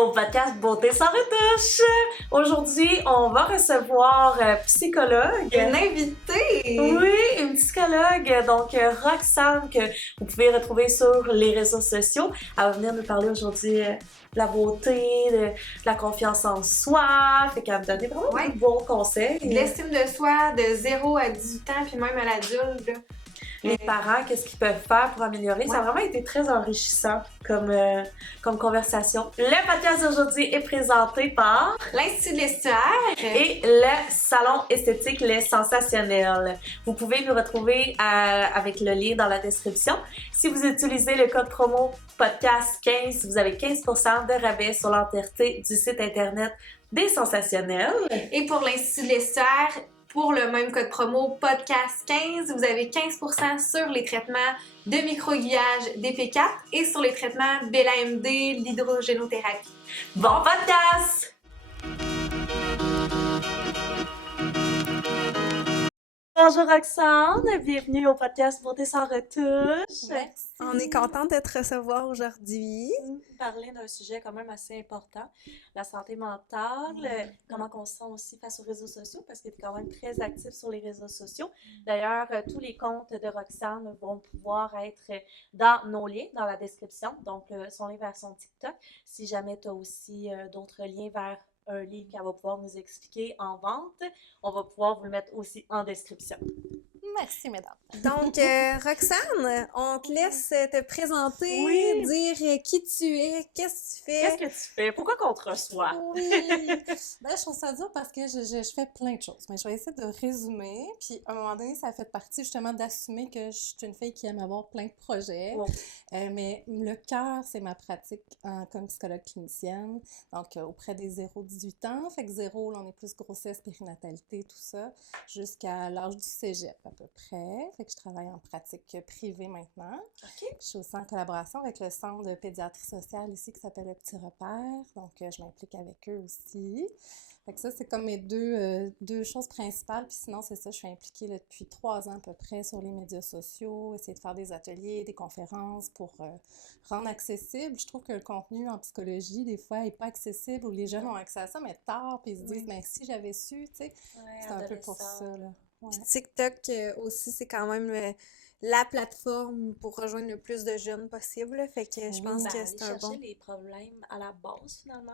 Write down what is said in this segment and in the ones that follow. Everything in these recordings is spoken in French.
au podcast Beauté sans retouche. Aujourd'hui, on va recevoir psychologue. Une invitée! Oui, une psychologue, donc Roxane, que vous pouvez retrouver sur les réseaux sociaux. Elle va venir nous parler aujourd'hui de la beauté, de la confiance en soi. Fait qu'elle va me donner vraiment de bons conseils. L'estime de soi de 0 à 18 ans, puis même à l'adulte, là. Les parents, qu'est-ce qu'ils peuvent faire pour améliorer. Ça a vraiment été très enrichissant comme conversation. Le podcast d'aujourd'hui est présenté par l'Institut de l'Estuaire et le salon esthétique Les Sensationnels. Vous pouvez nous retrouver avec le lien dans la description. Si vous utilisez le code promo podcast15, vous avez 15% de rabais sur l'entièreté du site internet des Sensationnels. Et pour l'Institut de l'Estuaire, pour le même code promo podcast15, vous avez 15% sur les traitements de micro-aiguillage DP4 et sur les traitements BLAMD, l'hydrogénothérapie. Bon podcast! Bonjour Roxane, bienvenue au podcast Beauté sans retouche. Merci. On est contente de te recevoir aujourd'hui. Parler d'un sujet quand même assez important, la santé mentale, comment on se sent aussi face aux réseaux sociaux, parce que tu es quand même très active sur les réseaux sociaux. D'ailleurs, tous les comptes de Roxane vont pouvoir être dans nos liens, dans la description, donc son lien vers son TikTok. Si jamais tu as aussi d'autres liens vers un livre qu'elle va pouvoir nous expliquer en vente, on va pouvoir vous le mettre aussi en description. Merci, mesdames. Donc, Roxane, on te laisse te présenter, dire qui tu es, qu'est-ce que tu fais. Qu'est-ce que tu fais? Pourquoi qu'on te reçoit? Oui! Ben, je trouve ça dur parce que je fais plein de choses, mais je vais essayer de résumer. Puis, à un moment donné, ça a fait partie justement d'assumer que je suis une fille qui aime avoir plein de projets. Wow. Mais le cœur, c'est ma pratique comme psychologue clinicienne, donc auprès des 0-18 ans. Fait que 0, là, on est plus grossesse, périnatalité, tout ça, jusqu'à l'âge du cégep à peu près. Fait que je travaille en pratique privée maintenant. OK. Je suis aussi en collaboration avec le centre de pédiatrie sociale ici qui s'appelle Le Petit Repère. Donc, je m'implique avec eux aussi. Fait que ça, c'est comme mes deux choses principales. Puis sinon, c'est ça, je suis impliquée là, depuis 3 ans à peu près sur les médias sociaux, essayer de faire des ateliers, des conférences pour rendre accessible. Je trouve que le contenu en psychologie, des fois, n'est pas accessible ou les jeunes ont accès à ça, mais tard, puis ils se disent, mais si j'avais su, tu sais, c'est un peu pour ça, là. Ouais. Puis TikTok aussi, c'est quand même la plateforme pour rejoindre le plus de jeunes possible. Fait que je pense que c'est un bon... chercher les problèmes à la base, finalement.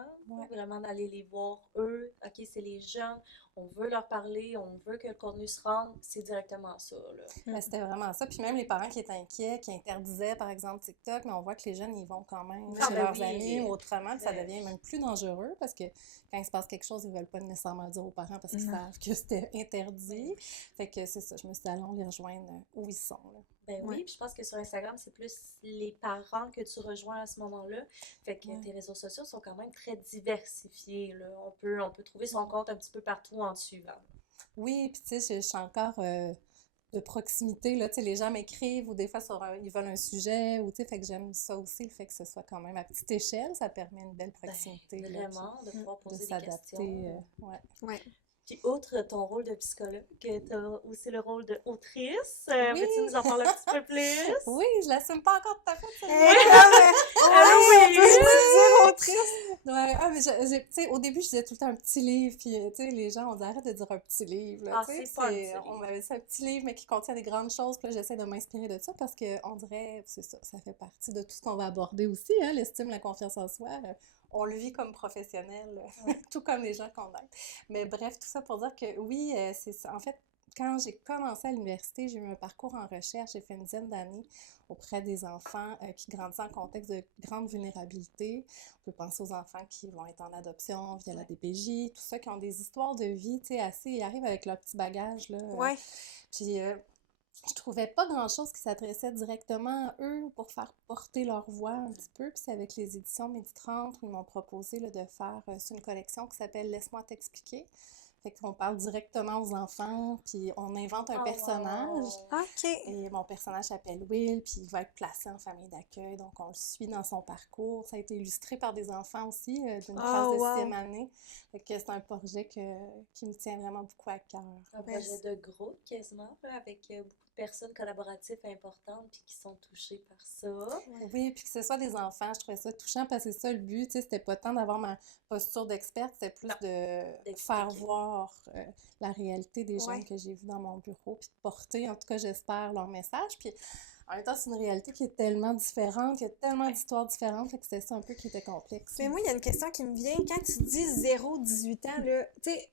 Vraiment d'aller les voir, eux. OK, c'est les jeunes. On veut leur parler. On veut que le contenu se rende. C'est directement ça, là. Ben, c'était vraiment ça. Puis même les parents qui étaient inquiets, qui interdisaient, par exemple, TikTok, mais on voit que les jeunes, ils vont quand même chez leurs amis ou autrement. Puis ça devient même plus dangereux parce que quand il se passe quelque chose, ils ne veulent pas nécessairement dire aux parents parce qu'ils savent que c'était interdit. Fait que c'est ça. Je me suis dit, allons les rejoindre où ils sont, là. Ben oui, puis je pense que sur Instagram, c'est plus les parents que tu rejoins à ce moment-là. Fait que tes réseaux sociaux sont quand même très diversifiés, là. On peut trouver son compte un petit peu partout en te suivant. Oui, puis tu sais, je suis encore de proximité, là, tu sais, les gens m'écrivent ou des fois ils veulent un sujet, ou tu sais, fait que j'aime ça aussi, le fait que ce soit quand même à petite échelle, ça permet une belle proximité. Ben, vraiment, de pouvoir poser des questions. Ouais. Puis, outre ton rôle de psychologue, tu as aussi le rôle d'autrice. Peux-tu nous en parler un petit peu plus? Oui, je l'assume pas encore tout à fait. dire autrice. Ouais, mais tu sais, au début, je disais tout le temps un petit livre, puis tu sais, les gens, on dit arrête de dire un petit livre. Là, c'est pas un petit livre. On m'avait dit un petit livre, mais qui contient des grandes choses, puis là, j'essaie de m'inspirer de ça parce qu'on dirait, c'est ça, ça fait partie de tout ce qu'on va aborder aussi, hein, l'estime, la confiance en soi. On le vit comme professionnel, tout comme les gens qu'on aide. Mais bref, tout ça pour dire que oui, c'est ça. En fait, quand j'ai commencé à l'université, j'ai eu un parcours en recherche. J'ai fait une dizaine d'années auprès des enfants qui grandissent en contexte de grande vulnérabilité. On peut penser aux enfants qui vont être en adoption via la DPJ, tout ça, qui ont des histoires de vie, tu sais, assez... Ils arrivent avec leur petit bagage, là. Puis... je trouvais pas grand-chose qui s'adressait directement à eux pour faire porter leur voix un petit peu. Puis c'est avec les éditions Midi 30 où ils m'ont proposé là, de faire une collection qui s'appelle « Laisse-moi t'expliquer ». Fait qu'on parle directement aux enfants, puis on invente un personnage. OK. Et mon personnage s'appelle Will, puis il va être placé en famille d'accueil. Donc, on le suit dans son parcours. Ça a été illustré par des enfants aussi, d'une classe de 6e année. Fait que c'est un projet qui me tient vraiment beaucoup à cœur. Un projet de groupe, quasiment, avec beaucoup personnes collaboratives importantes puis qui sont touchées par ça. Oui, puis que ce soit des enfants, je trouvais ça touchant parce que c'est ça le but, tu sais, c'était pas tant d'avoir ma posture d'experte, c'était plus Non, de d'expliquer. faire voir la réalité des Ouais. jeunes que j'ai vus dans mon bureau, puis de porter, en tout cas, j'espère, leur message. Puis en même temps, c'est une réalité qui est tellement différente, il y a tellement d'histoires différentes, fait que c'était ça un peu qui était complexe. Mais moi, il y a une question qui me vient. Quand tu dis 0-18 ans, là, tu sais,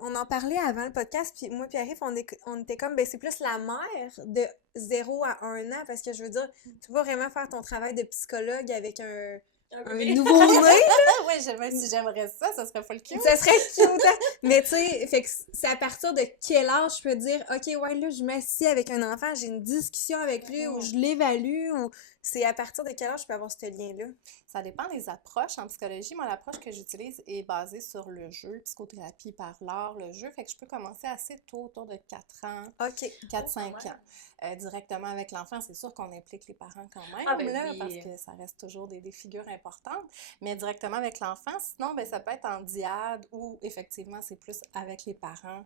on en parlait avant le podcast, puis moi, Pierre-Yves, on était comme, ben, c'est plus la mère de 0 à 1 an, parce que je veux dire, tu vas vraiment faire ton travail de psychologue avec un nouveau-né. Oui, même si j'aimerais ça serait pas le cute. Ça serait cute, hein? Mais tu sais, fait que c'est à partir de quel âge je peux dire, OK, ouais, là, je m'assieds avec un enfant, j'ai une discussion avec lui, ou je l'évalue, ou c'est à partir de quel âge je peux avoir ce lien-là? Ça dépend des approches en psychologie. Moi, l'approche que j'utilise est basée sur le jeu, psychothérapie par l'art, le jeu. Fait que je peux commencer assez tôt, autour de 4 ans, OK. 4-5 ans. Directement avec l'enfant, c'est sûr qu'on implique les parents quand même, Ah, ben là, oui. parce que ça reste toujours des figures importantes. Mais directement avec l'enfant, sinon, ben, ça peut être en dyade ou effectivement, c'est plus avec les parents.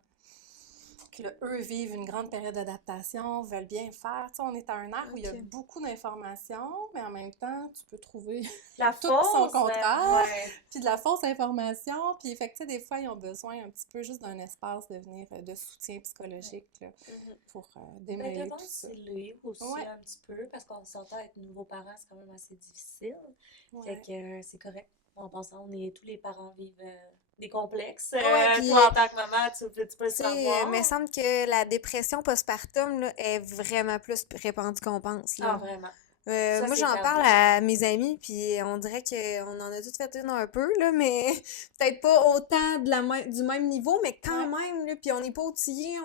Que là, eux vivent une grande période d'adaptation, veulent bien faire. Tu sais, on est à un âge où il y a Ok. beaucoup d'informations, mais en même temps, tu peux trouver La tout son fausse, contraire, ouais. puis de la fausse information. Puis, fait que, tu sais, des fois, ils ont besoin un petit peu juste d'un espace de venir de soutien psychologique là, Mhm. pour Ben, démêler de tout ça. ventiler aussi Ouais. un petit peu, parce qu'on s'entend être nouveaux parents, c'est quand même assez difficile. Ouais. Fait que c'est correct. En passant, tous les parents vivent des complexes. Ouais, puis, Toi, en tant que maman, tu peux le tu sais, il savoir. me semble que la dépression postpartum, là, est vraiment plus répandue qu'on pense, Ah, là. vraiment. Ça, Moi, c'est j'en parle perdu. à mes amis, puis on dirait qu'on en a toutes fait une un peu, là, mais peut-être pas autant du même niveau, mais quand Ouais. même, là, puis on n'est pas outillés,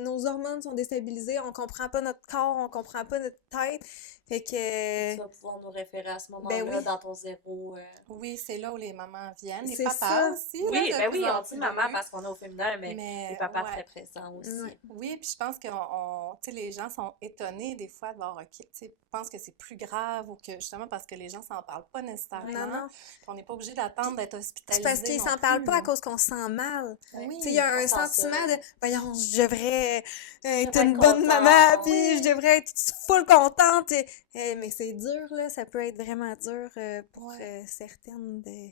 nos hormones sont déstabilisées, on comprend pas notre corps, on comprend pas notre tête, fait Tu que, vas pouvoir nous référer à ce ben moment-là oui, dans ton zéro. Oui, c'est là où les mamans viennent, les c'est papas ça. aussi, là, Oui, de ben plus oui, on en dit maman plus. parce qu'on est au féminin, mais les Mais papas ouais. très présents aussi. Ouais. Oui, puis je pense que tu sais, les gens sont étonnés des fois de voir, OK, tu sais, pensent que c'est plus grave ou que justement parce que les gens s'en parlent pas nécessairement. Non, non. Puis on n'est pas obligé d'attendre d'être C'est parce hospitalisé qu'ils non s'en parlent plus, pas à là. cause qu'on se sent mal. Ouais. Tu sais, il y a On un sent sentiment ça. de, voyons, je devrais être devrais une être bonne content, maman, puis oui. je devrais être full contente. Mais c'est dur, là, ça peut être vraiment dur pour Ouais. certaines de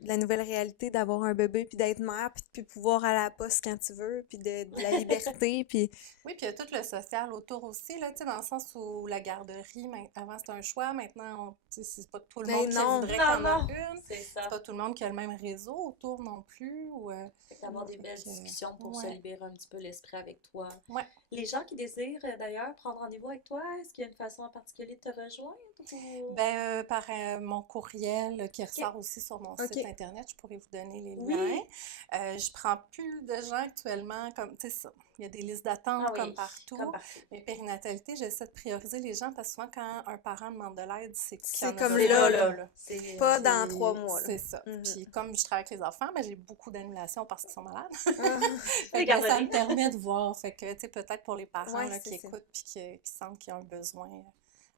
la nouvelle réalité d'avoir un bébé, puis d'être mère, puis de plus pouvoir aller à la poste quand tu veux, puis de la liberté, puis... Oui, puis il y a tout le social autour aussi, là, tu sais, dans le sens où la garderie, avant c'était un choix, maintenant, tu sais, c'est pas tout le Mais monde qui non. voudrait Non, qu'il y en a non, une. c'est ça. C'est pas tout le monde qui a le même réseau autour non plus. Ou, Fait que d'avoir des fait belles que, discussions pour se ouais. libérer un petit peu l'esprit avec toi. Ouais. Les gens qui désirent d'ailleurs prendre rendez-vous avec toi, est-ce qu'il y a une façon en particulier de te rejoindre ou... Ben, par mon courriel qui ressort aussi sur mon Ok. site internet, je pourrais vous donner les Oui. liens. Je prends plus de gens actuellement comme, tu sais, ça, il y a des listes d'attente Ah oui, comme partout. comme partout. Mais périnatalité, j'essaie de prioriser les gens parce que souvent quand un parent demande de l'aide, c'est qu'il y C'est en a comme C'est besoin, là. C'est Pas dans Puis 3 mois, là. c'est ça. Mhm. Puis comme je travaille avec les enfants, ben, j'ai beaucoup d'annulations parce qu'ils sont malades. Ah. Fait Les que là, ça garderies. me permet de voir. Fait que, tu sais, peut-être pour les parents Ouais, là, c'est qui ça. écoutent puis qui sentent qu'il y a un besoin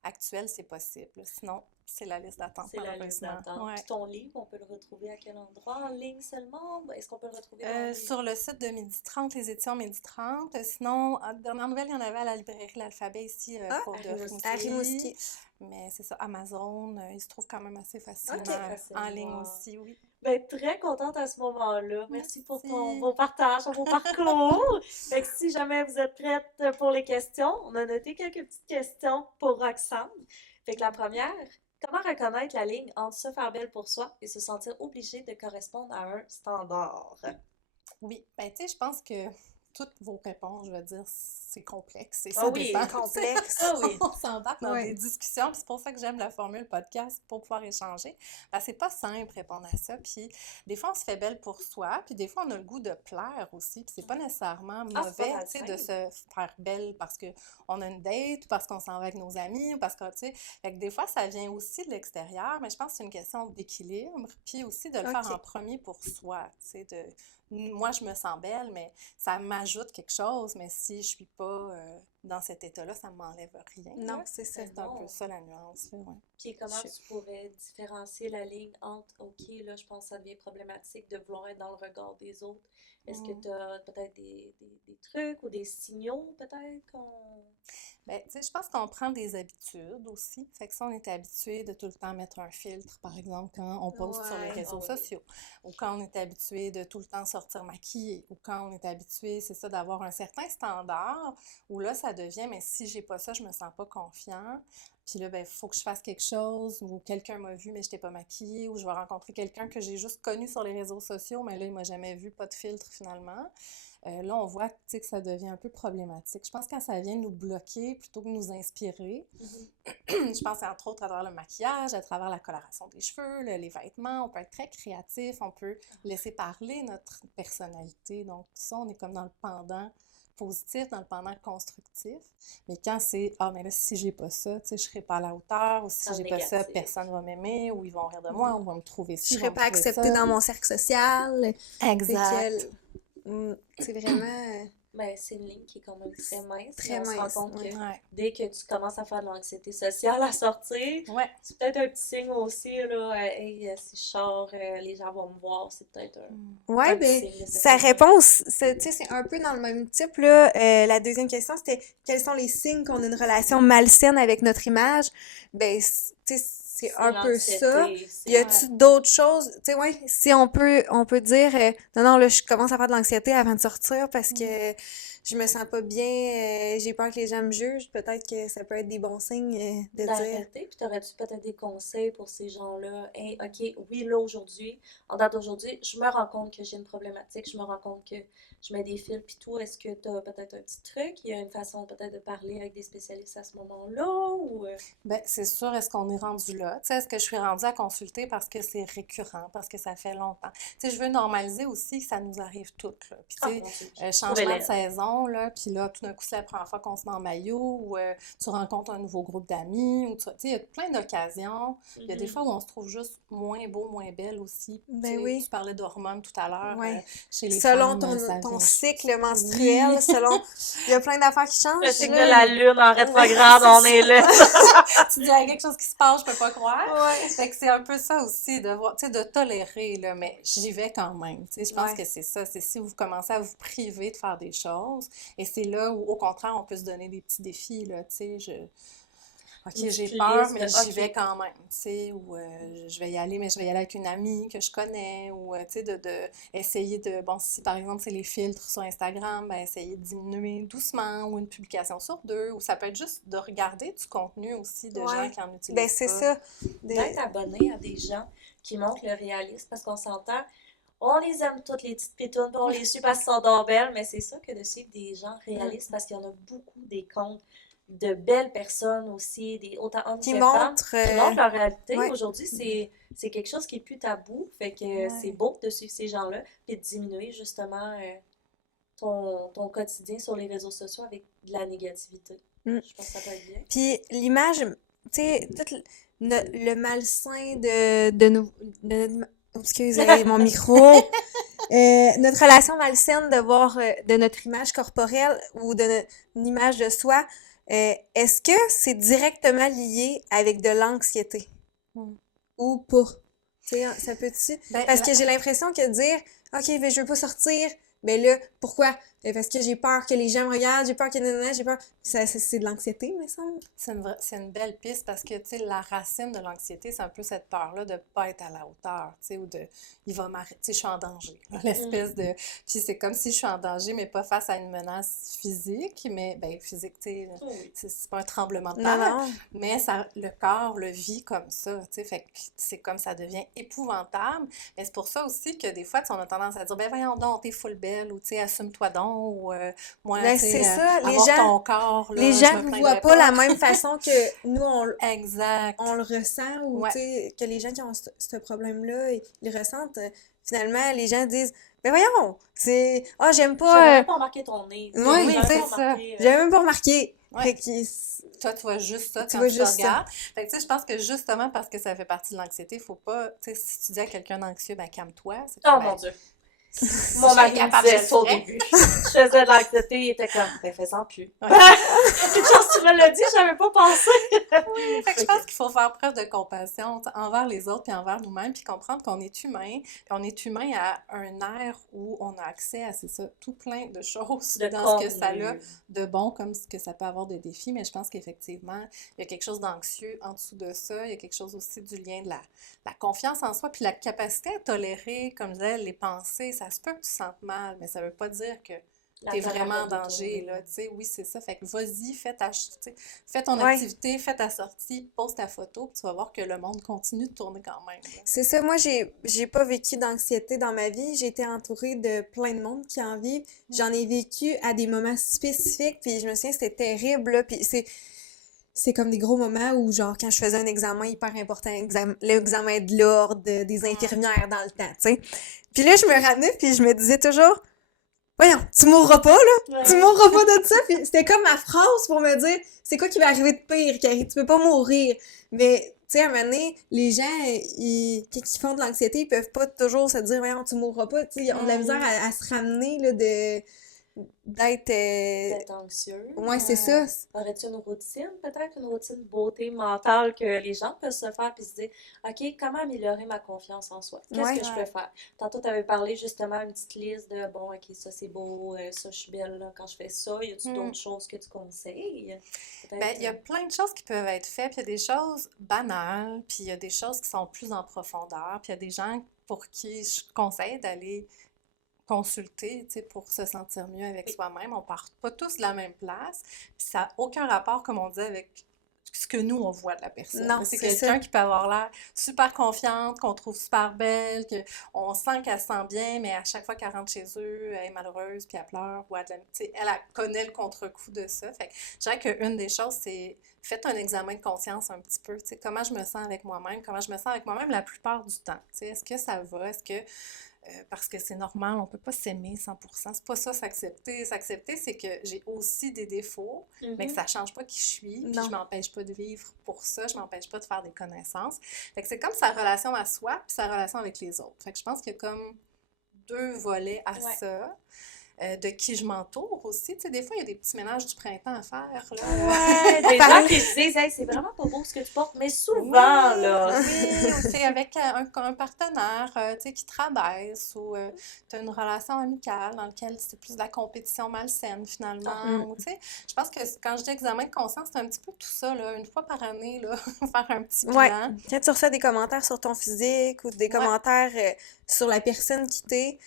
actuel, c'est possible. Sinon, c'est la liste d'attente, C'est la liste malheureusement. d'attente. Ouais. Puis ton livre, on peut le retrouver à quel endroit? En ligne seulement? Est-ce qu'on peut le retrouver dans les... Sur le site de Midi 30, les éditions Midi 30. Sinon, en dernière nouvelle, il y en avait à la librairie L'Alphabet ici, Ah, pour de Rimouski. À Rimouski. Mais c'est ça, Amazon, il se trouve quand même assez facilement Ok. en Facilement. ligne aussi, oui. Ben, très contente à ce moment-là. Merci pour Merci. vos partages, vos parcours. Fait que si jamais vous êtes prête pour les questions, on a noté quelques petites questions pour Roxane. Fait que la première, comment reconnaître la ligne entre se faire belle pour soi et se sentir obligé de correspondre à un standard? Oui, ben tu sais, je pense que toutes vos réponses, je veux dire, c'est complexe et Ah ça oui, dépend. complexe. Ah oui. On s'embarque dans Ouais. des discussions, puis c'est pour ça que j'aime la formule podcast, pour pouvoir échanger. Parce que c'est pas simple répondre à ça, puis des fois on se fait belle pour soi, puis des fois on a le goût de plaire aussi, puis c'est pas nécessairement Ah, c'est pas mauvais, mal tu sais, de simple. se faire belle parce qu'on a une date, ou parce qu'on s'en va avec nos amis, ou parce que, tu sais, fait que des fois ça vient aussi de l'extérieur, mais je pense que c'est une question d'équilibre, puis aussi de le faire Ok. en premier pour soi, tu sais, moi, je me sens belle, mais ça m'ajoute quelque chose, mais si je suis pas dans cet état-là, ça ne m'enlève rien. Non, là. c'est ça. C'est un peu ça la nuance, là, ouais. Puis comment Je- tu pourrais différencier la ligne entre, OK, là, je pense que ça devient problématique de vouloir être dans le regard des autres. Est-ce que Mm. tu as peut-être des trucs ou des signaux, peut-être, qu'on... Ben, tu sais, je pense qu'on prend des habitudes aussi. Fait que si on est habitué de tout le temps mettre un filtre, par exemple, quand on poste sur les Ouais. réseaux Ah oui. sociaux, ou quand on est habitué de tout le temps sortir maquillé, ou quand on est habitué, c'est ça, d'avoir un certain standard, où là, ça devient, mais si j'ai pas ça, je me sens pas confiant. Puis là, ben, il faut que je fasse quelque chose, ou quelqu'un m'a vu, mais je n'étais pas maquillée, ou je vais rencontrer quelqu'un que j'ai juste connu sur les réseaux sociaux, mais là, il m'a jamais vu, pas de filtre finalement. Là, on voit tu sais, que ça devient un peu problématique. Je pense que quand ça vient nous bloquer plutôt que nous inspirer, je pense entre autres à travers le maquillage, à travers la coloration des cheveux, les vêtements, on peut être très créatif, on peut laisser parler notre personnalité. Donc, ça, on est comme dans le pendant positif, dans le pendant constructif. Mais quand c'est, ah, mais là, si j'ai pas ça, tu sais, je serai pas à la hauteur, ou si Dans le j'ai pas ça, négatif. personne va m'aimer, ou ils vont rire de moi, ou vont me trouver Je ci, serais vont me pas trouver acceptée ça. dans mon cercle social. Fait Exact. c'est vraiment Ben, c'est une ligne qui est quand même très mince. très On se rend mince. compte Ouais. que Ouais. dès que tu commences à faire de l'anxiété sociale à sortir, Ouais. c'est peut-être un petit signe aussi, là. Hey, si je sors, les gens vont me voir. C'est peut-être Ouais, un ben, petit signe de sa cette ligne. réponse, tu sais, c'est un peu dans le même type, là. La deuxième question, c'était quels sont les signes qu'on a une relation malsaine avec notre image? Ben, tu sais, c'est un peu ça. l'anxiété, Y a-tu d'autres choses? Tu sais, ouais, si on peut dire, non, non, là, je commence à faire de l'anxiété avant de sortir parce que je me sens pas bien, j'ai peur que les gens me jugent. Peut-être que ça peut être des bons signes de dire, d'arrêter, puis t'aurais-tu peut-être des conseils pour ces gens-là? Hey, OK, oui, là, aujourd'hui, en date d'aujourd'hui, je me rends compte que j'ai une problématique, je me rends compte que je mets des fils, puis tout, est-ce que t'as peut-être un petit truc? Il y a une façon peut-être de parler avec des spécialistes à ce moment-là, ou... Ben, c'est sûr, est-ce qu'on est rendu là? Tu sais, est-ce que je suis rendue à consulter parce que c'est récurrent, parce que ça fait longtemps? Tu sais, je veux normaliser aussi que ça nous arrive toutes, là. Puis, tu Ah, sais, mon Dieu, changement de trouvez-les. saison, là, puis là, tout d'un coup, c'est la première fois qu'on se met en maillot, ou tu rencontres un nouveau groupe d'amis, ou tu sais, il y a plein d'occasions. Il y a des fois où on se trouve juste moins beau, moins belle aussi. Tu ben sais, oui, tu parlais d'hormones tout à l'heure, ouais. chez les Selon femmes, ça ton vient... cycle menstruel, Oui! selon, il y a plein d'affaires qui Le changent, cycle de là. la lune en rétrograde, on est là. Tu dis, il y a quelque chose qui se passe, je peux pas croire. Ouais. Fait que c'est un peu ça aussi, de voir, tu sais, de tolérer, là, mais j'y vais quand même. Tu sais, je pense Ouais. que c'est ça, c'est si vous commencez à vous priver de faire des choses, et c'est là où, au contraire, on peut se donner des petits défis, là, tu sais, OK, Une j'ai petite peur, liste mais de, j'y OK, vais quand même, tu sais, ou je vais y aller, mais je vais y aller avec une amie que je connais, ou, tu sais, de essayer de, bon, si par exemple c'est les filtres sur Instagram, ben essayer de diminuer doucement, ou une publication sur deux, ou ça peut être juste de regarder du contenu aussi de gens Ouais. qui en Ben, utilisent c'est pas. ça. d'être abonné à des gens qui montrent le réalisme, parce qu'on s'entend, on les aime toutes les petites pitounes, puis on les suit parce qu'ils sont donc belles, mais c'est ça que de suivre des gens réalistes, parce qu'il y en a beaucoup des comptes de belles personnes aussi, autant hommes Qui que femmes, montre, qui montrent leur réalité. ouais. Aujourd'hui, c'est quelque chose qui est plus tabou, fait que c'est Ouais. beau de suivre ces gens-là, puis de diminuer justement ton quotidien sur les réseaux sociaux avec de la négativité. Mm. Je pense que ça peut être bien. Puis l'image, tu sais, tout le malsain de nous. Excusez mon micro. Notre relation malsaine de voir de notre image corporelle ou de une image de soi, est-ce que c'est directement lié avec de l'anxiété Mm. ou pas? Tu sais, ça peut-tu? Ben, Parce que j'ai l'impression que dire, OK, mais je veux pas sortir, mais là, pourquoi? Parce que j'ai peur que les gens me regardent, j'ai peur que nanana, j'ai peur. C'est de l'anxiété, me semble. c'est une belle piste parce que, tu sais, la racine de l'anxiété, c'est un peu cette peur-là de pas être à la hauteur, tu sais, ou de, il va m'arrêter, tu sais, je suis en danger. L'espèce de, puis c'est comme si je suis en danger, mais pas face à une menace physique, mais, ben, physique, tu sais, Oui. c'est pas un tremblement de Non, terre, non. mais ça, le corps le vit comme ça, tu sais, fait que c'est comme ça devient épouvantable, mais c'est pour ça aussi que des fois, tu sais, on a tendance à dire, ben voyons donc, t'es full belle, ou tu sais, assume-toi donc, ou moi, Ben, tu sais, c'est ça, avoir ton corps, là, les je gens me ne plaindrai voient pas la même façon que nous, Exact. on le ressent, ou Ouais. tu sais, que les gens qui ont ce problème-là, ils ressentent. Finalement, les gens disent, ben voyons, c'est, ah, j'aime J'avais pas, même pas remarqué ton nez. Oui, J'avais même c'est pas ça. remarqué, j'avais même pas remarqué. Ouais. Fait que, Toi, tu vois juste ça Tu quand vois tu te juste ça. regardes. Fait que, tu sais, je pense que justement parce que ça fait partie de l'anxiété, il faut pas, tu sais, si tu dis à quelqu'un d'anxieux, ben calme-toi. C'est Oh comme, mon ben, Dieu. Mon mari me capable, je disait le ça au ferais. début. Je faisais de l'anxiété, il était comme, ben fais-en plus. Ouais. Une chance tu me l'as dit, j'avais pas pensé. Oui, fait que je pense qu'il faut faire preuve de compassion envers les autres puis envers nous-mêmes, puis comprendre qu'on est humain, puis on est humain à un ère où on a accès à, c'est ça, tout plein de choses De dans ce que ça a contenu. de bon comme ce que ça peut avoir de défis, mais je pense qu'effectivement, il y a quelque chose d'anxieux en dessous de ça, il y a quelque chose aussi du lien de la confiance en soi, puis la capacité à tolérer, comme je disais, les pensées, ça se peut que tu te sentes mal, mais ça veut pas dire que La t'es vraiment en tolérabilité. danger, là, tu sais, oui, c'est ça, fait que vas-y, tu sais, fais ton Ouais. activité, fais ta sortie, pose ta photo, puis tu vas voir que le monde continue de tourner quand même, là. C'est ça, moi j'ai pas vécu d'anxiété dans ma vie, j'ai été entourée de plein de monde qui en vivent. J'en ai vécu à des moments spécifiques, puis je me souviens c'était terrible là, puis c'est comme des gros moments où genre quand je faisais un examen hyper important, l'examen de l'ordre, des infirmières dans le temps, tu sais. Puis là je me ramenais puis je me disais toujours voyons, tu mourras pas là, tu Ouais. mourras pas de ça, puis c'était comme ma phrase pour me dire c'est quoi qui va arriver de pire, Carrie, tu peux pas mourir. Mais tu sais, à un moment donné, les gens, qui font de l'anxiété, ils peuvent pas toujours se dire, voyons, tu mourras pas. Tu sais, ils ont de la misère à se ramener, là, d'être. D'être anxieux. Ouais, c'est ça. Aurais-tu une routine, peut-être une routine beauté mentale que les gens peuvent se faire puis se dire, OK, comment améliorer ma confiance en soi? Qu'est-ce Ouais. que je peux faire? Tantôt, tu avais parlé justement une petite liste de, bon, OK, ça c'est beau, ça je suis belle là, quand je fais ça. Y a-tu d'autres choses que tu conseilles? Ben, Peut-être. il y a plein de choses qui peuvent être faites, puis il y a des choses banales, puis il y a des choses qui sont plus en profondeur, puis il y a des gens pour qui je conseille d'aller consulter, tu sais, pour se sentir mieux avec soi-même. On part pas tous de la même place, puis ça n'a aucun rapport, comme on dit, avec ce que nous, on voit de la personne. Non, C'est c'est quelqu'un ça. qui peut avoir l'air super confiante, qu'on trouve super belle, qu'on sent qu'elle se sent bien, mais à chaque fois qu'elle rentre chez eux, elle est malheureuse, puis elle pleure, ou tu sais, elle connaît le contre-coup de ça. Fait que je dirais qu'une des choses, c'est faites un examen de conscience un petit peu. Tu sais, comment je me sens avec moi-même, comment je me sens avec moi-même la plupart du temps. Tu sais, est-ce que ça va? Est-ce que parce que c'est normal, on peut pas s'aimer 100%. C'est pas ça, s'accepter. S'accepter, c'est que j'ai aussi des défauts, mais que ça change pas qui je suis, puis je Non. m'empêche pas de vivre pour ça, je m'empêche pas de faire des connaissances. Fait que c'est comme sa relation à soi, puis sa relation avec les autres. Fait que je pense qu'il y a comme deux volets à Ouais. ça. De qui je m'entoure aussi. Tu sais, des fois, il y a des petits ménages du printemps à faire, là. Ouais, des gens qui se disent, hey, c'est vraiment pas beau ce que tu portes, mais souvent, Oui, là. oui, ou c'est avec un partenaire, tu sais, qui te rabaisse, ou tu as une relation amicale dans laquelle c'est plus de la compétition malsaine, finalement. Ou, tu sais, je pense que quand je dis examen de conscience, c'est un petit peu tout ça, là, une fois par année, là, faire un petit Ouais. bilan. Quand tu reçois des commentaires sur ton physique ou des Ouais. commentaires sur la personne qui t'es,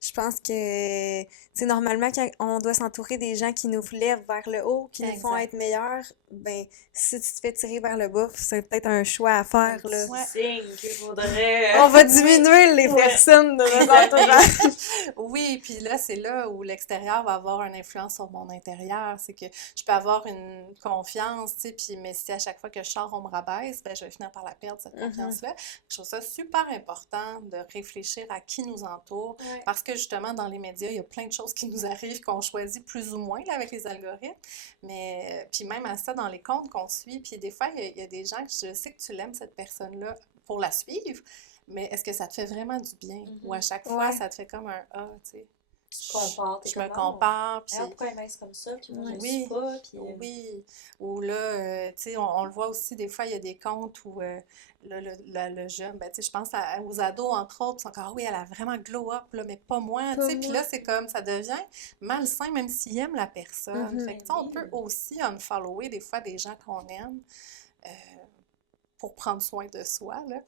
je pense que, tu sais, normalement, quand on doit s'entourer des gens qui nous lèvent vers le haut, qui nous font Exact. être meilleurs, ben, si tu te fais tirer vers le bas, c'est peut-être un choix à faire, là. Ouais. Signe qu'il faudrait. On va diminuer les Ouais. personnes de notre entourage. Oui, puis là, c'est là où l'extérieur va avoir une influence sur mon intérieur. C'est que je peux avoir une confiance, tu sais, puis mais si à chaque fois que je sors, on me rabaisse, ben je vais finir par la perdre, cette confiance-là. Je trouve ça super important de réfléchir à qui nous entoure, Ouais. parce que justement, dans les médias, il y a plein de choses qui nous arrivent, qu'on choisit plus ou moins là, avec les algorithmes. Mais, puis même à ça, dans les comptes qu'on suit, puis des fois, il y a des gens que je sais que tu l'aimes, cette personne-là, pour la suivre, mais est-ce que ça te fait vraiment du bien? Ou à chaque fois, Ouais. ça te fait comme un « ah », tu sais. Tu te compares, t'es Je me comme, ah, compare, puis... ah, pourquoi elle mince comme ça, puis moi je le Oui. suis pas, puis Oui, ou là, tu sais, on le voit aussi, des fois, il y a des comptes où le jeune, ben, tu sais, je pense aux ados, entre autres, ils sont comme, ah oui, elle a vraiment glow up, là, mais pas moi, tu Pas sais, puis moi. là, c'est comme, ça devient malsain, même s'ils aiment la personne. Fait que, tu sais, on Oui. peut aussi unfollower des fois des gens qu'on aime pour prendre soin de soi, là.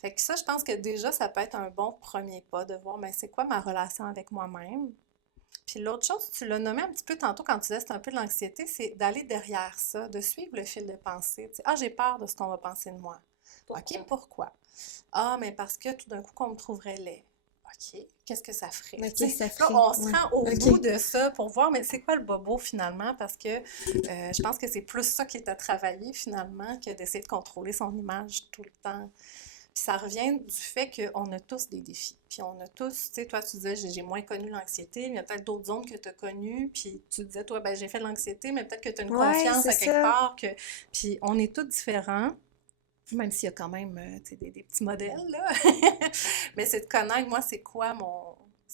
Fait que ça, je pense que déjà, ça peut être un bon premier pas de voir, mais c'est quoi ma relation avec moi-même? Puis l'autre chose, tu l'as nommé un petit peu tantôt quand tu disais c'est un peu de l'anxiété, c'est d'aller derrière ça, de suivre le fil de pensée. Tu sais, ah, j'ai peur de ce qu'on va penser de moi. Pourquoi? OK, pourquoi? Ah, mais parce que tout d'un coup, qu'on me trouverait laid. OK, qu'est-ce que ça ferait? Mais Tu sais, qu'est-ce que ça là, ferait? on se Ouais. rend au OK. bout de ça pour voir, mais c'est quoi le bobo finalement? Parce que je pense que c'est plus ça qui est à travailler finalement que d'essayer de contrôler son image tout le temps. Puis ça revient du fait qu'on a tous des défis. Puis on a tous, tu sais, toi tu disais, j'ai moins connu l'anxiété, mais il y a peut-être d'autres zones que tu as connues. Puis tu disais, toi, ben j'ai fait de l'anxiété, mais peut-être que tu as une Ouais, confiance c'est à quelque ça. part. Puis on est tous différents, même s'il y a quand même tu sais, des petits modèles, là. Mais c'est de connaître, moi, c'est quoi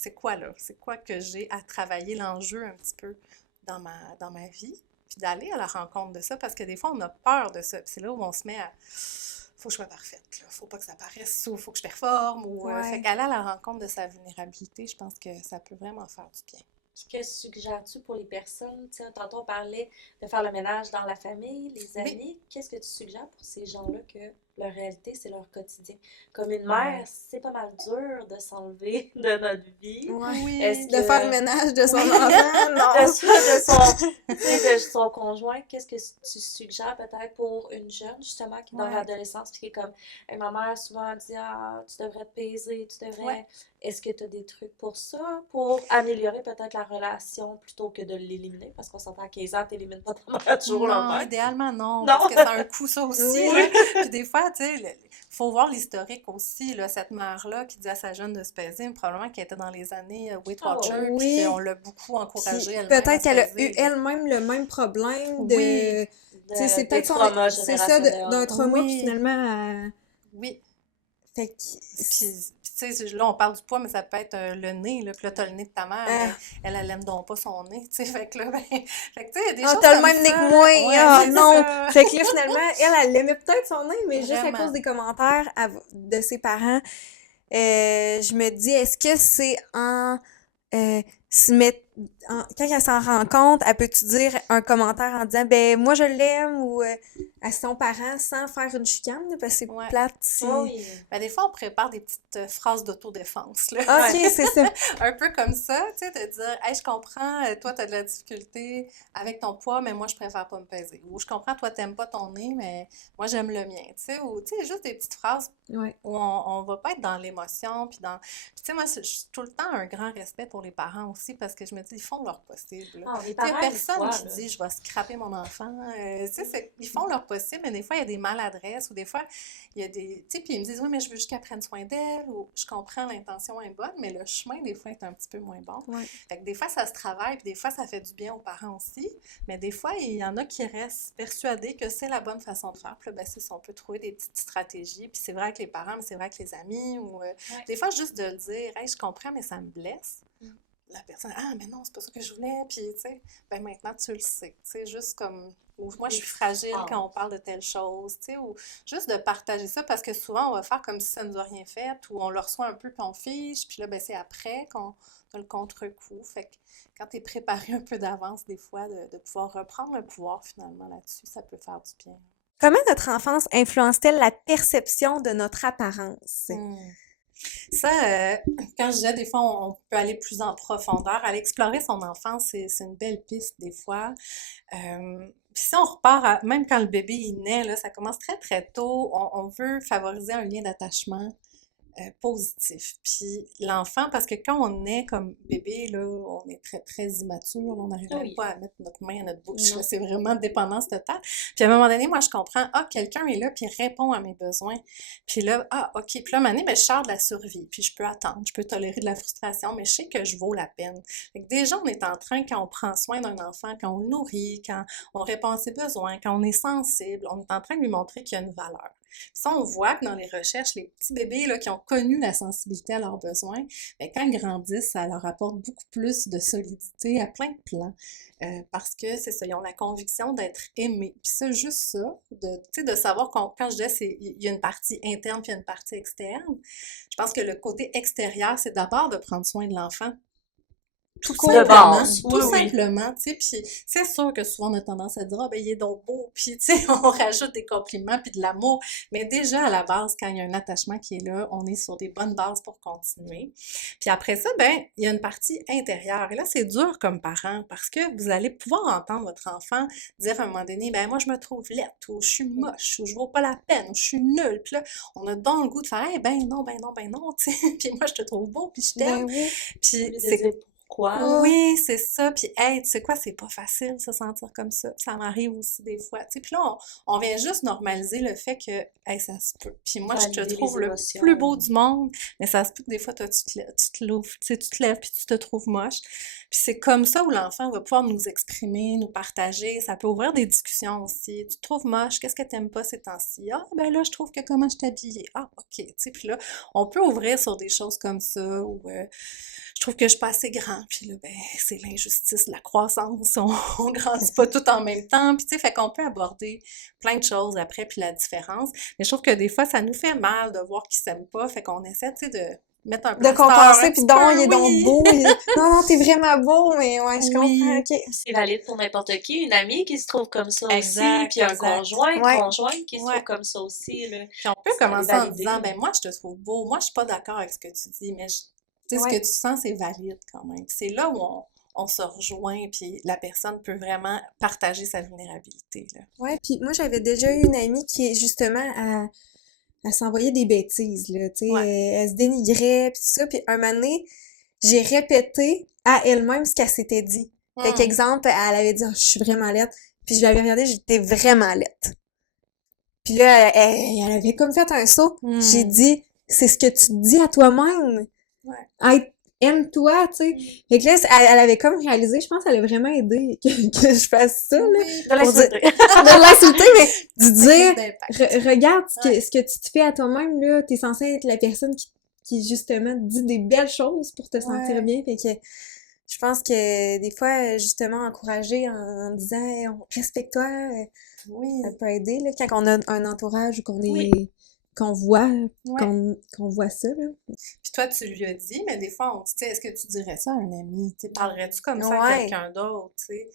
c'est quoi là? C'est quoi que j'ai à travailler l'enjeu un petit peu dans ma vie? Puis d'aller à la rencontre de ça, parce que des fois, on a peur de ça. Puis c'est là où on se met à faut que je sois parfaite, là. Faut pas que ça paraisse, ou faut que je performe, ou fait qu'aller à la rencontre de sa vulnérabilité, je pense que ça peut vraiment faire du bien. Puis que suggères-tu pour les personnes? Tu sais, tantôt on parlait de faire le ménage dans la famille, les Oui. amis. Qu'est-ce que tu suggères pour ces gens-là que leur réalité, c'est leur quotidien? Comme une mère, c'est pas mal dur de s'enlever de notre vie. Ouais. Oui. Est-ce De que faire le ménage de son Oui. enfant, non. de son conjoint, qu'est-ce que tu suggères peut-être pour une jeune justement qui est dans Ouais. l'adolescence puis qui est comme ma mère souvent dit tu devrais te peser, tu devrais. Ouais. Est-ce que tu as des trucs pour ça, pour améliorer peut-être la relation plutôt que de l'éliminer? Parce qu'on s'entend à 15 ans, t'élimines pas ta mère du jour au Non, lendemain. idéalement non, Non. parce que ça a un coût ça aussi, Oui. là. Puis des fois, tu sais, faut voir l'historique aussi, là, cette mère-là qui dit à sa jeune de se peser, probablement qu'elle était dans les années Weight Ah Watchers, oui. puis qu'on l'a beaucoup encouragée Puis elle-même à peut-être se qu'elle a peser, eu là. elle-même le même problème Oui. de... Tu sais, c'est Des peut-être traumas c'est ça, générationnels. d'un trauma, puis Oui. finalement... Oui. Fait que... Puis tu sais, là, on parle du poids, mais ça peut être le nez, là. Puis là, t'as le nez de ta mère, mais elle aime donc pas son nez, tu sais. Fait que là, ben, fait que tu sais, il y a des choses t'as le comme même nez ça, que là. moi! Ouais, Ah c'est non! ça. Fait que là, finalement, elle aimait peut-être son nez, mais juste à Vraiment. cause des commentaires de ses parents, je me dis, est-ce que c'est se mettre quand elle s'en rend compte, elle peut-tu dire un commentaire en disant ben moi je l'aime ou à son parent sans faire une chicane là, parce que c'est Ouais. plate si... Oui. Ben, des fois, on prépare des petites phrases d'autodéfense, là. Ok, c'est ça. Un peu comme ça, tu sais, de dire, hey, je comprends, toi, tu as de la difficulté avec ton poids, mais moi, je préfère pas me peser. Ou je comprends, toi, t'aimes pas ton nez, mais moi, j'aime le mien, tu sais. Ou, tu sais, juste des petites phrases Ouais. où on va pas être dans l'émotion, puis dans... Puis, tu sais, moi, j'ai tout le temps un grand respect pour les parents aussi, parce que je me dis, ils font leur possible, là. Ah, les Tu sais, parents, personne des qui fois, là. dit, je vais scraper mon enfant. Tu sais, ils font leur possible, mais des fois, il y a des maladresses, ou des fois, il y a des... Tu sais, puis ils me disent, oui, mais je veux juste qu'elle prenne soin d'elle, ou je comprends, l'intention est bonne, mais le chemin, des fois, est un petit peu moins bon. Ouais. Fait que des fois, ça se travaille, puis des fois, ça fait du bien aux parents aussi, mais des fois, il y en a qui restent persuadés que c'est la bonne façon de faire. Puis là, ben, c'est ça, on peut trouver des petites stratégies, puis c'est vrai avec les parents, mais c'est vrai avec les amis, ou des fois, juste de le dire, hey, je comprends, mais ça me blesse. La personne, ah, mais non, c'est pas ça que je voulais, puis tu sais, ben maintenant, tu le sais. Tu sais, juste comme, ou moi, je suis fragile quand on parle de telle chose, tu sais, ou juste de partager ça, parce que souvent, on va faire comme si ça ne nous a rien fait, ou on le reçoit un peu, puis on fiche, puis là, ben c'est après qu'on a le contre-coup. Fait que quand tu es préparé un peu d'avance, des fois, de pouvoir reprendre le pouvoir, finalement, là-dessus, ça peut faire du bien. Comment notre enfance influence-t-elle la perception de notre apparence? Ça, quand je disais, des fois, on peut aller plus en profondeur. Aller explorer son enfance, c'est une belle piste, des fois. Puis si on repart, même quand le bébé il naît, là, ça commence très, très tôt. On veut favoriser un lien d'attachement positif. Puis l'enfant, parce que quand on est comme bébé, là, on est très, très immature, là, on n'arrive même pas à mettre notre main à notre bouche, là, c'est vraiment dépendance totale. Puis à un moment donné, moi, je comprends, quelqu'un est là, puis il répond à mes besoins. Puis là, ok. Puis là, à un moment donné, ben, je sors de la survie, puis je peux attendre, je peux tolérer de la frustration, mais je sais que je vaux la peine. Fait que déjà, on est en train, quand on prend soin d'un enfant, quand on le nourrit, quand on répond à ses besoins, quand on est sensible, on est en train de lui montrer qu'il y a une valeur. Ça, on voit que dans les recherches, les petits bébés là, qui ont connu la sensibilité à leurs besoins, bien, quand ils grandissent, ça leur apporte beaucoup plus de solidité à plein de plans. Parce que c'est ça, ils ont la conviction d'être aimés. Puis ça, juste ça, de savoir quand je dis il y a une partie interne puis il y a une partie externe, je pense que le côté extérieur, c'est d'abord de prendre soin de l'enfant. Tout simplement, tu sais, puis c'est sûr que souvent on a tendance à dire, ben il est donc beau, puis tu sais, on rajoute des compliments puis de l'amour, mais déjà à la base, quand il y a un attachement qui est là, on est sur des bonnes bases pour continuer. Puis après ça, ben il y a une partie intérieure, et là c'est dur comme parent, parce que vous allez pouvoir entendre votre enfant dire à un moment donné, ben moi je me trouve laide, ou je suis moche, ou je vaux pas la peine, ou je suis nulle, puis là, on a donc le goût de faire, ben non, tu sais, puis moi je te trouve beau, puis je t'aime, Ben oui. puis c'est pourquoi. Oui, c'est ça. Puis, hey, tu sais quoi, c'est pas facile de se sentir comme ça. Ça m'arrive aussi des fois. Tu sais, puis là, on vient juste normaliser le fait que, hey, ça se peut. Puis moi, je te Valider trouve les le émotions. plus beau du monde, mais ça se peut que des fois, toi, tu te l'ouvres, tu sais, tu te lèves puis tu te trouves moche. Puis c'est comme ça où l'enfant va pouvoir nous exprimer, nous partager. Ça peut ouvrir des discussions aussi. Tu te trouves moche, qu'est-ce que t'aimes pas ces temps-ci? Ah, ben là, je trouve que comment je t'habillais. Ah, ok. Tu sais, puis là, on peut ouvrir sur des choses comme ça où je trouve que je suis pas assez grand. Puis là, ben, c'est l'injustice, la croissance. On grandit pas tout en même temps. Puis tu sais, fait qu'on peut aborder plein de choses après, puis la différence. Mais je trouve que des fois, ça nous fait mal de voir qu'ils s'aiment pas. Fait qu'on essaie, tu sais, de mettre un De plaster compenser, un puis petit donc, il peu, est donc oui. beau. Non, non, t'es vraiment beau, mais ouais, je Oui. comprends, ok. C'est valide pour n'importe qui. Une amie qui se trouve comme ça Exact, aussi, puis un exact. conjoint, une Ouais. conjointe qui se Ouais. trouve comme ça aussi, là. Puis on peut C'est commencer en validé. disant, ben moi, je te trouve beau. Moi, je suis pas d'accord avec ce que tu dis, mais tu sais, ce Ouais. que tu sens, c'est valide quand même. C'est là où on se rejoint, puis la personne peut vraiment partager sa vulnérabilité, là. Ouais, puis moi, j'avais déjà eu une amie qui, justement, elle s'envoyait des bêtises, là, tu sais, Ouais. elle se dénigrait, puis tout ça, puis un moment donné, j'ai répété à elle-même ce qu'elle s'était dit. Fait Hmm. qu'exemple, elle avait dit, oh, je suis vraiment laide, puis je l'avais regardé, j'étais vraiment laide. Puis là, elle avait comme fait un saut. Hmm. J'ai dit, c'est ce que tu te dis à toi-même. Ouais. Hey, aime-toi, tu sais. Fait que là, elle avait comme réalisé, je pense qu'elle a vraiment aidé que je fasse ça, là. Oui, De l'insulter. De l'insulter, mais de dire, d'impact. regarde Ouais. ce que tu te fais à toi-même, là. T'es censé être la personne qui justement dit des belles choses pour te sentir Ouais. bien. Fait que je pense que des fois, justement, encourager en disant, hey, respecte-toi, Oui. ça peut aider, là, quand on a un entourage ou qu'on est, Oui. qu'on voit, Ouais. qu'on voit ça, là. Puis toi, tu lui as dit, mais des fois, on dit, tu sais, est-ce que tu dirais ça à un ami? Tu sais, parlerais-tu comme ça à Ouais. quelqu'un d'autre, tu sais?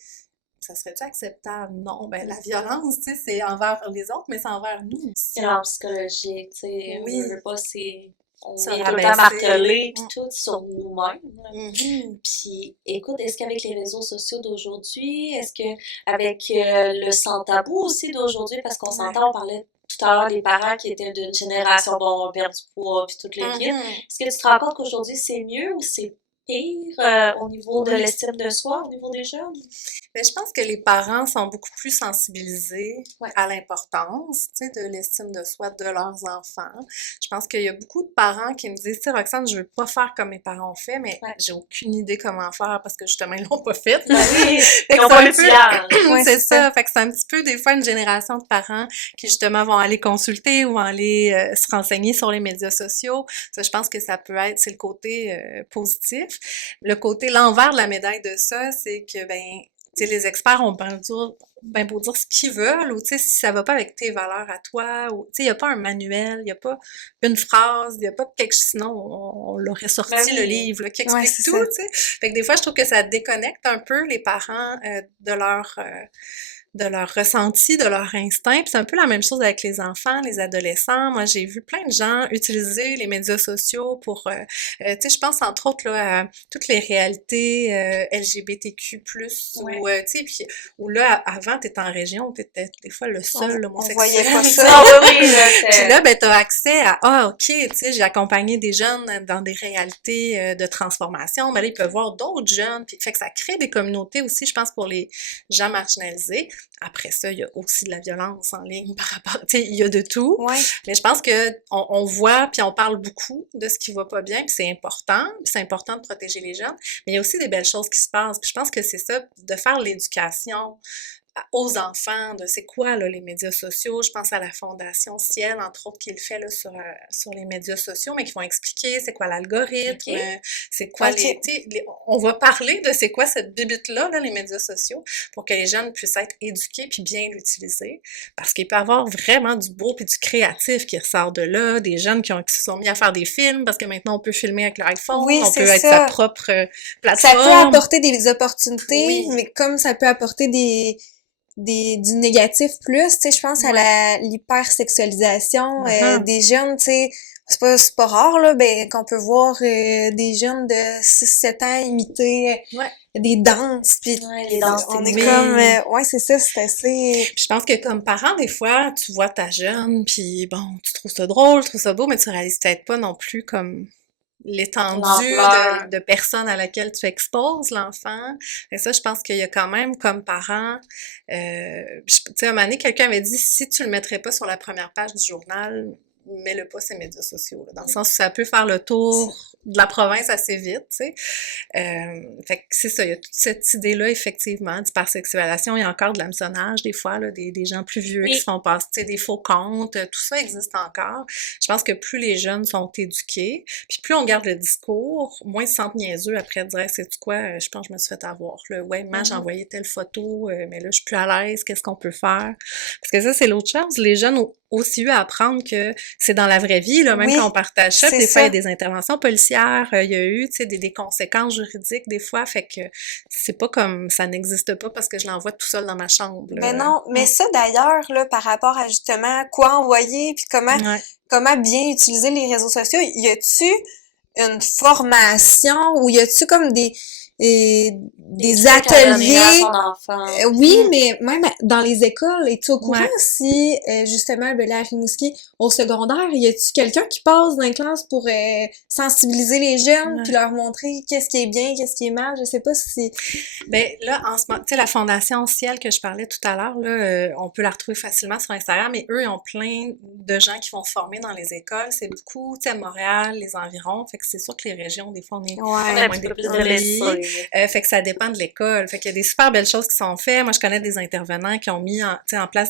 Ça serait-tu acceptable? Non. Ben, la violence, tu sais, c'est envers les autres, mais c'est envers nous aussi. Violence psychologique, tu sais, Oui. on veut pas, c'est... On Se est tout le temps rabaisser. martelé, puis tout sur nous-mêmes. Mhm. Puis, écoute, est-ce qu'avec les réseaux sociaux d'aujourd'hui, est-ce que avec le sans-tabou aussi d'aujourd'hui, parce qu'on s'entend, on parlait tout à l'heure des parents qui étaient d'une génération, bon, on perd du poids, puis toute l'équipe. Mhm. Est-ce que tu te rends compte qu'aujourd'hui, c'est mieux ou c'est pire au niveau de Oui. l'estime de soi, au niveau des jeunes? Mais je pense que les parents sont beaucoup plus sensibilisés Ouais. à l'importance, tu sais, de l'estime de soi de leurs enfants. Je pense qu'il y a beaucoup de parents qui me disent, tu sais, Roxane, je veux pas faire comme mes parents ont fait, mais Ouais. j'ai aucune idée comment faire parce que justement, ils l'ont pas fait. Ben oui, Fait ils que n'ont c'est pas un l'outillage. peu, Ouais, c'est c'est ça. Fait que c'est un petit peu des fois une génération de parents qui justement vont aller consulter ou aller se renseigner sur les médias sociaux. Ça, je pense que ça peut être, c'est le côté positif. Le côté, l'envers de la médaille de ça, c'est que, ben, tu sais, les experts ont ben beau dire ce qu'ils veulent, ou tu sais, si ça va pas avec tes valeurs à toi, ou tu sais, il n'y a pas un manuel, il n'y a pas une phrase, il n'y a pas quelque chose, sinon on l'aurait sorti Ben oui. le livre là, qui Ouais, explique c'est tout, ça. tu sais. Fait que des fois, je trouve que ça déconnecte un peu les parents de leur ressenti, de leur instinct. Puis c'est un peu la même chose avec les enfants, les adolescents. Moi, j'ai vu plein de gens utiliser les médias sociaux pour, tu sais, je pense entre autres là, à toutes les réalités LGBTQ+, Ouais. ou, tu sais, puis où là, avant, t'étais en région, t'étais des fois le seul homosexuel. voyait pas tu sais. ça. Ah oui, oui, là, Puis c'est... là, ben, t'as accès à, ah, ok, tu sais, j'ai accompagné des jeunes dans des réalités de transformation, mais là, ils peuvent voir d'autres jeunes, puis fait que ça crée des communautés aussi, je pense, pour les gens marginalisés. Après ça, il y a aussi de la violence en ligne par rapport, tu sais, il y a de tout. Ouais. Mais je pense que on voit, puis on parle beaucoup de ce qui va pas bien, puis c'est important de protéger les jeunes, mais il y a aussi des belles choses qui se passent. Puis je pense que c'est ça, de faire l'éducation aux enfants de c'est quoi là, les médias sociaux. Je pense à la Fondation Ciel, entre autres, qui le fait là, sur les médias sociaux, mais qui vont expliquer c'est quoi l'algorithme, Ok. c'est quoi Ok. on va parler de c'est quoi cette bibite-là, là, les médias sociaux, pour que les jeunes puissent être éduqués puis bien l'utiliser. Parce qu'il peut y avoir vraiment du beau puis du créatif qui ressort de là, des jeunes qui se sont mis à faire des films, parce que maintenant on peut filmer avec l'iPhone, Oui, on c'est peut être ça. sa propre Ça plateforme. peut apporter des opportunités, Oui. mais comme ça peut apporter du négatif plus, tu sais, je pense à l'hypersexualisation Uh-huh. des jeunes, tu sais, c'est pas rare, là, ben, qu'on peut voir des jeunes de 6-7 ans imiter Ouais. des danses, puis Ouais, les danses on est oui. comme, ouais, c'est ça, c'est assez... Puis je pense que comme parent, des fois, tu vois ta jeune, puis bon, tu trouves ça drôle, tu trouves ça beau, mais tu réalises peut-être pas non plus comme l'étendue L'ampleur. de personnes à laquelle tu exposes l'enfant. Et ça, je pense qu'il y a quand même, comme parent, tu sais, un moment donné, quelqu'un avait dit, si tu le mettrais pas sur la première page du journal, mets-le pas sur les médias sociaux, là, dans le sens où ça peut faire le tour de la province assez vite, tu sais. Fait que c'est ça, il y a toute cette idée-là, effectivement, d'hypersexualisation. Il y a encore de l'hameçonnage, des fois, là, des gens plus vieux qui Oui. se font passer, tu sais, des faux comptes, tout ça existe encore. Je pense que plus les jeunes sont éduqués, puis plus on garde le discours, moins ils se sentent niaiseux après de dire, sais-tu quoi, je pense que je me suis fait avoir, là. Ouais, moi, j'ai envoyé telle photo, mais là, je suis plus à l'aise, qu'est-ce qu'on peut faire? Parce que ça, c'est l'autre chose. Les jeunes ont aussi eu à apprendre que c'est dans la vraie vie, là, même Oui, quand on partage ça, c'est des fois, il y a ça. des interventions policières, il y a eu, tu sais, des conséquences juridiques, des fois, fait que c'est pas comme ça n'existe pas parce que je l'envoie tout seul dans ma chambre, Ben là. non, mais ça d'ailleurs, là, par rapport à justement quoi envoyer, puis Ouais. comment bien utiliser les réseaux sociaux, y a-tu une formation ou y a-tu comme des trucs à donner à ateliers? ton enfant. Oui, mais même dans les écoles, es-tu au courant Ouais. si, justement, ben là, à Rimouski, au secondaire, y a-tu quelqu'un qui passe dans les classes pour sensibiliser les jeunes, Ouais. puis leur montrer qu'est-ce qui est bien, qu'est-ce qui est mal? Je sais pas si... Ben là, en ce moment, tu sais, la Fondation Ciel que je parlais tout à l'heure, là, on peut la retrouver facilement sur Instagram, mais eux, ils ont plein de gens qui vont se former dans les écoles. C'est beaucoup, tu sais, Montréal, les environs. Fait que c'est sûr que les régions, des fois, on est On a un Ouais. moins petit peu plus de déployés. laisser. Fait que ça dépend de l'école. Fait qu'il y a des super belles choses qui sont faites. Moi, je connais des intervenants qui ont mis en, tu sais, en place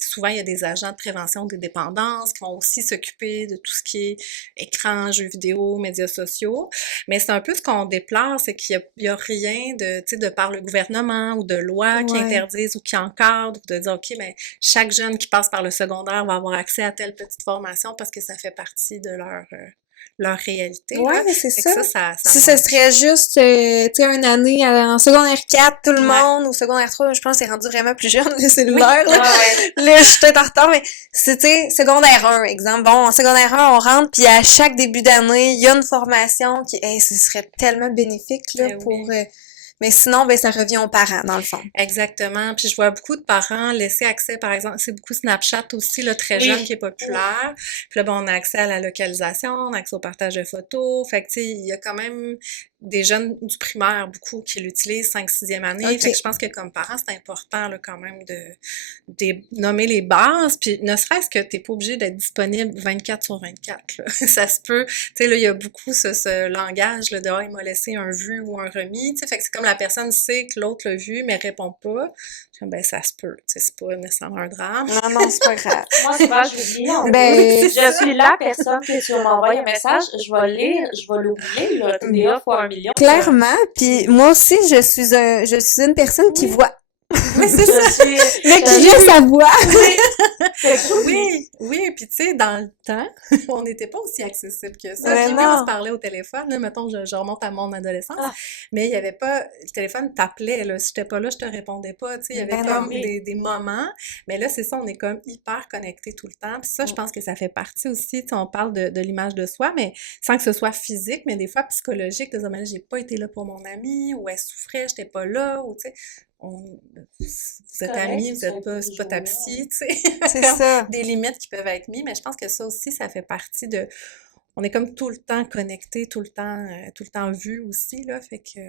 souvent, il y a des agents de prévention des dépendances qui vont aussi s'occuper de tout ce qui est écran, jeux vidéo, médias sociaux. Mais c'est un peu ce qu'on déplore, c'est qu'il y a rien de, tu sais, de par le gouvernement ou de loi qui Ouais. interdisent ou qui encadrent, ou de dire, OK, mais chaque jeune qui passe par le secondaire va avoir accès à telle petite formation parce que ça fait partie de leur réalité, là. Ouais, c'est Fait que ça. ça Si ce manque. serait juste, tu sais, une année en secondaire 4, tout le Ouais. monde, ou secondaire 3, je pense que c'est rendu vraiment plus jeune, le cellulaire, là. Ouais. Là, je suis peut-être en retard, mais c'était secondaire 1, exemple. Bon, en secondaire 1, on rentre, puis à chaque début d'année, il y a une formation qui, hey, ce serait tellement bénéfique, là, Ben pour... oui. mais sinon, ben, ça revient aux parents, dans le fond. Exactement. Puis je vois beaucoup de parents laisser accès, par exemple, c'est beaucoup Snapchat aussi, là, très Oui. jeune, qui est populaire. Puis là, bon, on a accès à la localisation, on a accès au partage de photos. Fait que, tu sais, il y a quand même des jeunes du primaire, beaucoup, qui l'utilisent 5e, 6e année. OK. Fait que je pense que comme parent, c'est important, là, quand même, de nommer les bases. Puis ne serait-ce que t'es pas obligé d'être disponible 24/24, là. Ça se peut. Tu sais, là, il y a beaucoup ce langage, là, de, ah, il m'a laissé un vu ou un remis. Tu sais, fait que c'est comme la personne sait que l'autre l'a vu, mais répond pas. Je dis, ben, ça se peut. Tu sais, c'est pas nécessairement un drame. Non, non, c'est pas grave. Moi, souvent, je lis. Ben, Je suis la personne que tu m'envoies un message, je vais lire, je vais l'oublier, là. TDA fois 1 million. clairement, puis moi aussi, je suis une personne qui voit, Mais c'est ça. mais qui juste à voix. Oui, oui, puis tu sais, dans le temps, on n'était pas aussi accessible que ça. Mais Puis oui, non. on se parlait au téléphone, là, mettons, je remonte à mon adolescence, Ah. mais il y avait pas, le téléphone t'appelait, là, si j'étais pas là, je te répondais pas, tu sais, il y avait Ben comme non. des moments, mais là, c'est ça, on est comme hyper connectés tout le temps, puis ça, je pense que ça fait partie aussi, tu sais, on parle de l'image de soi, mais sans que ce soit physique, mais des fois psychologique, de dire, mais là, j'ai pas été là pour mon ami, ou elle souffrait, j'étais pas là, ou tu sais, vous êtes correct, amis, vous tu êtes pas, serais c'est pas ta toujours là. psy, tu sais. C'est Comme ça. des limites qui peuvent être mises, mais je pense que ça aussi, ça fait partie de... On est comme tout le temps connecté, tout le temps vu aussi, là, fait que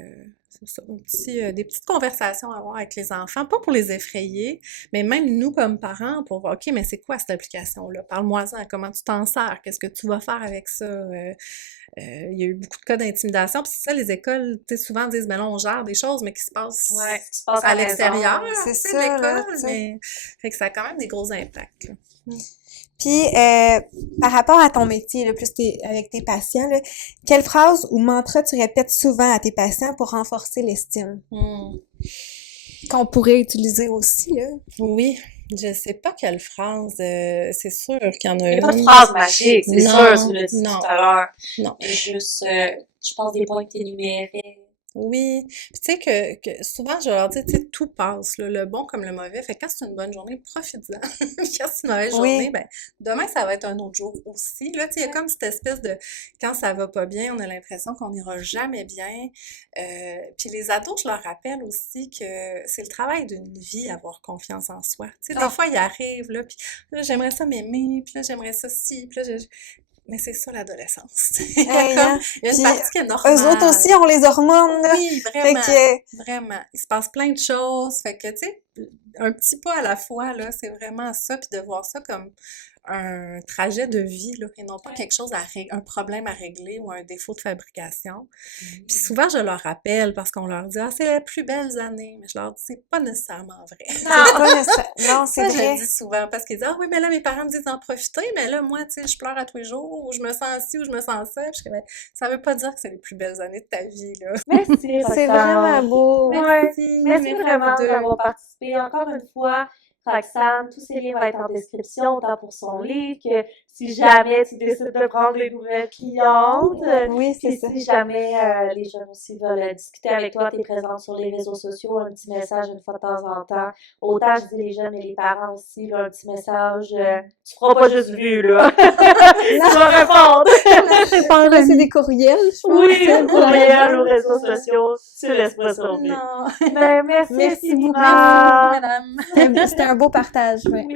c'est ça, des petites conversations à avoir avec les enfants, pas pour les effrayer, mais même nous comme parents, pour voir, OK, mais c'est quoi cette application-là? Parle-moi-en, comment tu t'en sers? Qu'est-ce que tu vas faire avec ça? Il y a eu beaucoup de cas d'intimidation, puis c'est ça, les écoles, tu sais, souvent disent, ben là, on gère des choses, mais qui se passent Ouais, ce qui se passe à la l'extérieur, maison. C'est tu sais, de ça, là, l'école, tu sais. mais... Fait que ça a quand même des gros impacts, là. Puis, par rapport à ton métier, là, plus avec tes patients, là, quelle phrase ou mantra tu répètes souvent à tes patients pour renforcer l'estime? Qu'on pourrait utiliser aussi, là. Oui, je sais pas quelle phrase, c'est sûr qu'il y en a Il n'y a pas de une. phrase magique, c'est Non, sûr, tu l'as dit non. tout à l'heure. Non. Mais juste, je pense des points que tu énumérais. Oui, puis tu sais que souvent je leur dis, tu sais, tout passe, là, le bon comme le mauvais. Fait que quand c'est une bonne journée, profites-en. Puis quand c'est une mauvaise Oui. journée, ben demain ça va être un autre jour aussi. Là, tu sais, il y a comme cette espèce de quand ça va pas bien, on a l'impression qu'on n'ira jamais bien. Puis les ados, je leur rappelle aussi que c'est le travail d'une vie avoir confiance en soi. Tu sais, des fois ils arrivent là, puis là j'aimerais ça m'aimer, puis là j'aimerais ça ci, puis là Mais c'est ça, l'adolescence. Hey, hein? Il y a une Puis, partie qui est normale. eux autres aussi ont les hormones, là. Oui, Fait vraiment, que, vraiment. Il se passe plein de choses. Fait que, tu sais, un petit pas à la fois, là, c'est vraiment ça. Puis de voir ça comme un trajet de vie, là, et non pas quelque chose un problème à régler ou un défaut de fabrication. Puis souvent, je leur rappelle parce qu'on leur dit « Ah, c'est les plus belles années! » Mais je leur dis « C'est pas nécessairement vrai. » c'est pas nécessaire. Non, c'est Ça, je vrai. le dis souvent parce qu'ils disent « Ah oui, mais là, mes parents me disent d'en profiter, mais là, moi, tu sais, je pleure à tous les jours, ou je me sens ci, ou je me sens ça. » Puis je dis ben, ça veut pas dire que c'est les plus belles années de ta vie, là. Merci, C'est Roxane. vraiment beau. Ouais. Merci vraiment d'eux. d'avoir participé. Encore une fois, Roxane, tous ces liens vont être en description, autant pour son livre que si jamais tu décides de prendre les nouvelles clientes. Oui, c'est Puis ça. si jamais les jeunes aussi veulent discuter avec toi, tu es présente sur les réseaux sociaux, un petit message une fois de temps en temps. Autant je dis les jeunes, mais les parents aussi, là, un petit message. Tu feras pas juste vu, là. Tu vas répondre. Là, c'est des courriels, je pense. Oui, courriel aux réseaux sociaux, tu laisses pas ça oublier. Non. Ben, merci Merci beaucoup. infiniment. Madame. C'était un beau partage, ouais. Oui.